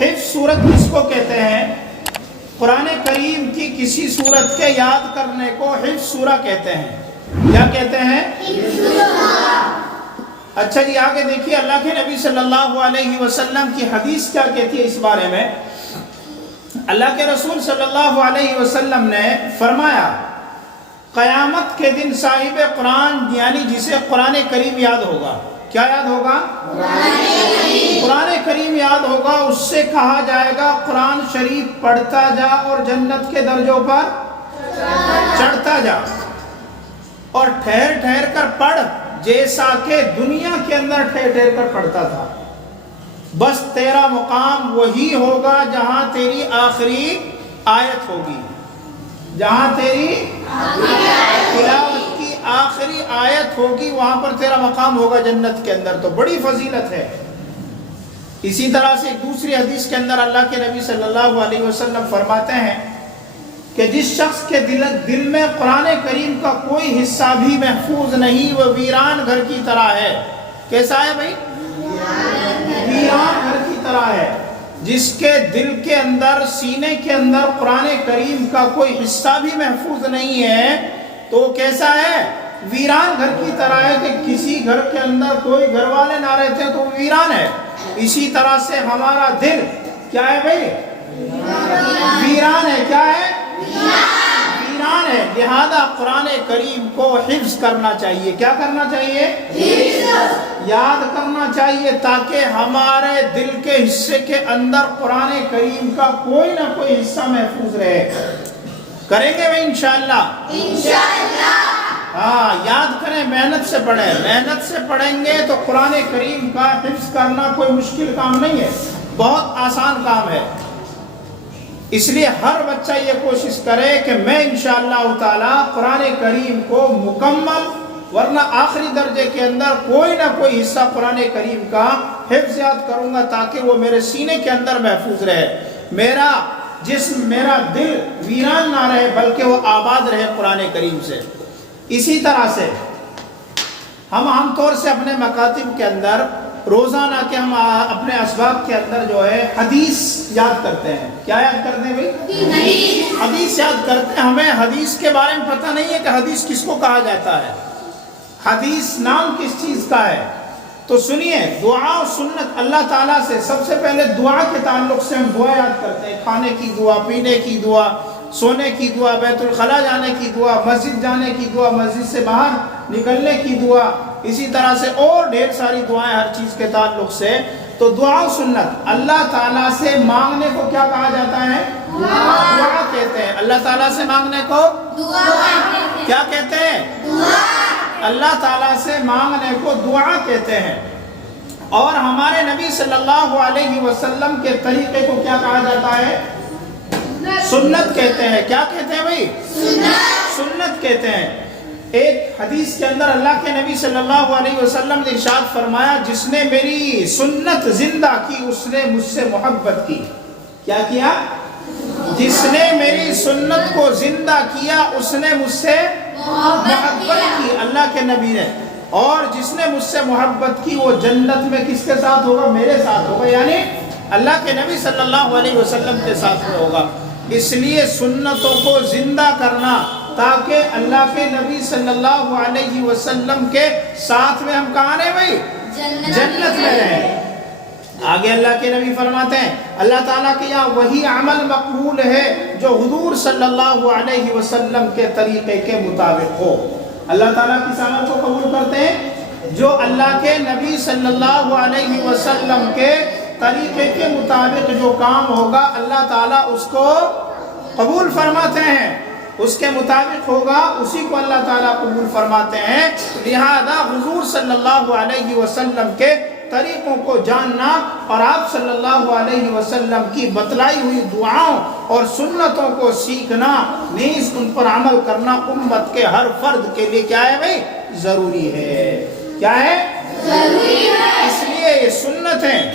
حفظ صورت کس کو کہتے ہیں؟ قرآن کریم کی کسی صورت کے یاد کرنے کو حفظ سورہ کہتے ہیں۔ کیا کہتے ہیں؟ حفظ سورہ۔ اچھا جی آگے دیکھیے اللہ کے نبی صلی اللہ علیہ وسلم کی حدیث کیا کہتی ہے اس بارے میں۔ اللہ کے رسول صلی اللہ علیہ وسلم نے فرمایا قیامت کے دن صاحب قرآن یعنی جسے قرآن کریم یاد ہوگا، کیا یاد ہوگا؟ قرآن کریم یاد ہوگا، اس سے کہا جائے گا قرآن شریف پڑھتا جا اور جنت کے درجوں پر چڑھتا جا، اور ٹھہر ٹھہر کر پڑھ جیسا کہ دنیا کے اندر ٹھہر ٹھہر کر پڑھتا تھا، بس تیرا مقام وہی ہوگا جہاں تیری آخری آیت ہوگی، جہاں تیری تلاوت کی آخری آیت ہوگی وہاں پر تیرا مقام ہوگا جنت کے اندر۔ تو بڑی فضیلت ہے۔ اسی طرح سے ایک دوسری حدیث کے اندر اللہ کے نبی صلی اللہ علیہ وسلم فرماتے ہیں کہ جس شخص کے دل میں قرآن کریم کا کوئی حصہ بھی محفوظ نہیں وہ ویران گھر کی طرح ہے۔ کیسا ہے بھائی؟ ویران گھر کی طرح ہے۔ جس کے دل کے اندر سینے کے اندر قرآن کریم کا کوئی حصہ بھی محفوظ نہیں ہے تو کیسا ہے؟ ویران گھر کی طرح ہے کہ کسی گھر کے اندر کوئی گھر والے نہ رہتے تو ویران ہے۔ اسی طرح سے ہمارا دل کیا ہے بھائی؟ ویران ہے۔ کیا ہے؟ ویران ہے۔ لہذا قرآن کریم کو حفظ کرنا چاہیے۔ کیا کرنا چاہیے؟ یاد کرنا چاہیے تاکہ ہمارے دل کے حصے کے اندر قرآن کریم کا کوئی نہ کوئی حصہ محفوظ رہے۔ کریں گے بھائی انشاءاللہ؟ ہاں یاد کریں، محنت سے پڑھیں۔ محنت سے پڑھیں گے تو قرآن کریم کا حفظ کرنا کوئی مشکل کام نہیں ہے، بہت آسان کام ہے۔ اس لیے ہر بچہ یہ کوشش کرے کہ میں انشاءاللہ تعالی قرآن کریم کو مکمل ورنہ آخری درجے کے اندر کوئی نہ کوئی حصہ قرآن کریم کا حفظ یاد کروں گا تاکہ وہ میرے سینے کے اندر محفوظ رہے، میرا جسم میرا دل ویران نہ رہے بلکہ وہ آباد رہے قرآن کریم سے۔ اسی طرح سے ہم عام طور سے اپنے مکاتب کے اندر روزانہ کے ہم اپنے اسباق کے اندر جو ہے حدیث یاد کرتے ہیں۔ کیا یاد کرتے ہیں بھائی؟ حدیث یاد کرتے ہیں۔ ہمیں حدیث کے بارے میں پتہ نہیں ہے کہ حدیث کس کو کہا جاتا ہے، حدیث نام کس چیز کا ہے۔ تو سنیے، دعا و سنت اللہ تعالیٰ سے سب سے پہلے دعا کے تعلق سے ہم دعا یاد کرتے ہیں، کھانے کی دعا، پینے کی دعا، سونے کی دعا، بیت الخلاء جانے کی دعا، مسجد جانے کی دعا، مسجد سے باہر نکلنے کی دعا، اسی طرح سے اور ڈھیر ساری دعائیں ہر چیز کے تعلق سے۔ تو دعا و سنت اللہ تعالیٰ سے مانگنے کو کیا کہا جاتا ہے؟ دعا کہتے ہیں۔ اللہ تعالیٰ سے مانگنے کو کیا کہتے ہیں؟ اللہ تعالیٰ سے مانگنے کو دعا کہتے ہیں۔ اور ہمارے نبی صلی اللہ علیہ وسلم کے طریقے کو کیا کہا جاتا ہے؟ سنت کہتے ہیں۔ کیا کہتے ہیں بھائی؟ سنت کہتے ہیں۔ ایک حدیث کے اندر اللہ کے نبی صلی اللہ علیہ وسلم نے ارشاد فرمایا جس نے میری سنت زندہ کی اس نے مجھ سے محبت کی۔ کیا کیا؟ جس نے میری سنت کو زندہ کیا اس نے مجھ سے محبت کی، اللہ کے نبی نے۔ اور جس نے مجھ سے محبت کی وہ جنت میں کس کے ساتھ ہوگا؟ میرے ساتھ ہوگا، یعنی اللہ کے نبی صلی اللہ علیہ وسلم کے ساتھ میں ہوگا۔ اس لیے سنتوں کو زندہ کرنا تاکہ اللہ کے نبی صلی اللہ علیہ وسلم کے ساتھ میں ہم کہاں رہیں بھائی؟ جنت میں رہیں۔ آگے اللہ کے نبی فرماتے ہیں اللہ تعالیٰ کے یہاں وہی عمل مقبول ہے جو حضور صلی اللہ علیہ وسلم کے طریقے کے مطابق ہو۔ اللہ تعالیٰ کس عمل کو قبول کرتے ہیں؟ جو اللہ کے نبی صلی اللہ علیہ وسلم کے طریقے کے مطابق جو کام ہوگا اللہ تعالیٰ اس کو قبول فرماتے ہیں، اس کے مطابق ہوگا اسی کو اللہ تعالیٰ قبول فرماتے ہیں۔ لہذا حضور صلی اللہ علیہ وسلم کے طریقوں کو جاننا اور آپ صلی اللہ علیہ وسلم کی بتلائی ہوئی دعاؤں اور سنتوں کو سیکھنا نیز ان پر عمل کرنا امت کے ہر فرد کے لیے کیا ہے بھائی؟ ضروری ہے۔ کیا ہے؟ ضروری ہے۔ اس لیے یہ سنتیں،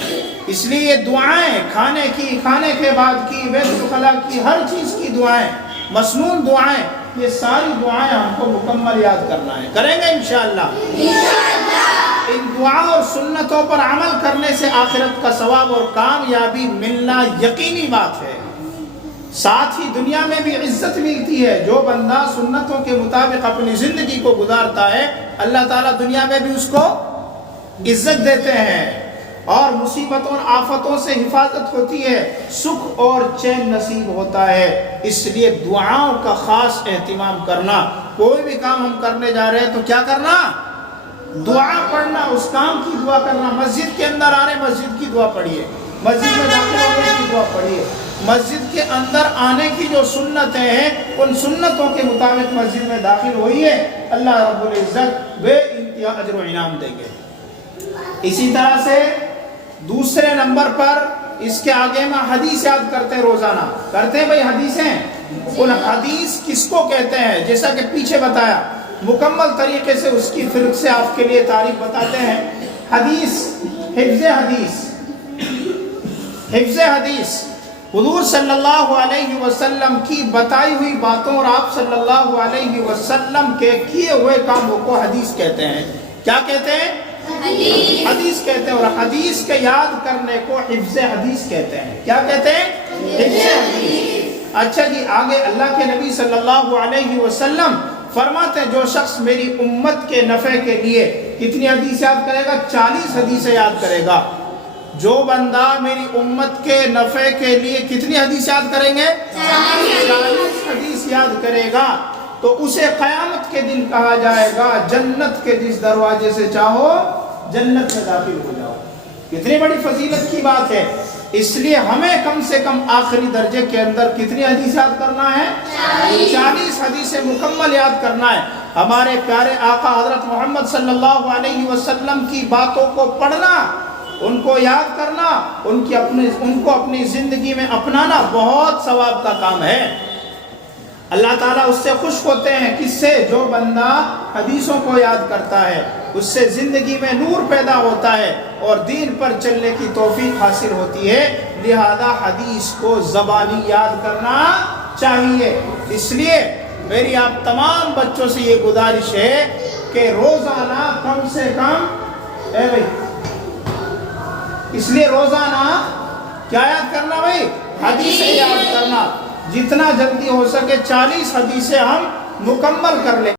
اس لیے یہ دعائیں، کھانے کی، کھانے کے بعد کی، بیت الخلاء کی، ہر چیز کی دعائیں، مسنون دعائیں، یہ ساری دعائیں ہم کو مکمل یاد کرنا ہے۔ کریں گے انشاءاللہ؟ ان دعا اور سنتوں پر عمل کرنے سے آخرت کا ثواب اور کامیابی ملنا یقینی بات ہے، ساتھ ہی دنیا میں بھی عزت ملتی ہے۔ جو بندہ سنتوں کے مطابق اپنی زندگی کو گزارتا ہے، اللہ تعالیٰ دنیا میں بھی اس کو عزت دیتے ہیں، اور مصیبتوں اور آفتوں سے حفاظت ہوتی ہے، سکھ اور چین نصیب ہوتا ہے۔ اس لیے دعاؤں کا خاص اہتمام کرنا، کوئی بھی کام ہم کرنے جا رہے ہیں تو کیا کرنا؟ دعا پڑھنا، اس کام کی دعا کرنا۔ مسجد کے اندر آ رہے، مسجد کی دعا پڑھیے، مسجد میں داخل ہونے کی دعا پڑھیے، مسجد کے اندر آنے کی جو سنتیں ہیں ان سنتوں کے مطابق مسجد میں داخل ہوئیے، اللہ رب العزت بے انتہا اجر و انعام دیں گے۔ اسی طرح سے دوسرے نمبر پر اس کے آگے میں حدیث یاد کرتے ہیں، روزانہ کرتے ہیں بھائی حدیثیں۔ ان حدیث کس کو کہتے ہیں؟ جیسا کہ پیچھے بتایا، مکمل طریقے سے اس کی فرق سے آپ کے لیے تعریف بتاتے ہیں۔ حدیث، حفظ حدیث، حفظ حدیث حضور صلی اللہ علیہ وسلم کی بتائی ہوئی باتوں اور آپ صلی اللہ علیہ وسلم کے کیے ہوئے کاموں کو حدیث کہتے ہیں۔ کیا کہتے ہیں؟ حدیث کہتے ہیں۔ اور حدیث کے یاد کرنے کو حفظ حدیث کہتے ہیں۔ کیا کہتے ہیں؟ حفظ حدیث۔ اچھا جی، آگے اللہ کے نبی صلی اللہ علیہ وسلم فرماتے ہیں جو شخص میری امت کے نفع کے لیے کتنی حدیث یاد کرے گا؟ 40 حدیثیں یاد کرے گا۔ جو بندہ میری امت کے نفع کے لیے کتنی حدیث یاد کریں گے؟ 40 حدیث یاد کرے گا تو اسے قیامت کے دن کہا جائے گا جنت کے جس دروازے سے چاہو جنت میں داخل ہو جاؤ۔ کتنی بڑی فضیلت کی بات ہے۔ اس لیے ہمیں کم سے کم آخری درجے کے اندر کتنی حدیث یاد کرنا ہے؟ 40 حدیثیں مکمل یاد کرنا ہے۔ ہمارے پیارے آقا حضرت محمد صلی اللہ علیہ وسلم کی باتوں کو پڑھنا، ان کو یاد کرنا، ان کو اپنی زندگی میں اپنانا بہت ثواب کا کام ہے۔ اللہ تعالیٰ اس سے خوش ہوتے ہیں، کس سے؟ جو بندہ حدیثوں کو یاد کرتا ہے، اس سے زندگی میں نور پیدا ہوتا ہے اور دین پر چلنے کی توفیق حاصل ہوتی ہے۔ لہذا حدیث کو زبانی یاد کرنا چاہیے۔ اس لیے میری آپ تمام بچوں سے یہ گزارش ہے کہ روزانہ کم سے کم اس لیے روزانہ کیا یاد کرنا بھائی؟ حدیثیں یاد کرنا۔ جتنا جلدی ہو سکے 40 حدیثیں ہم مکمل کر لیں۔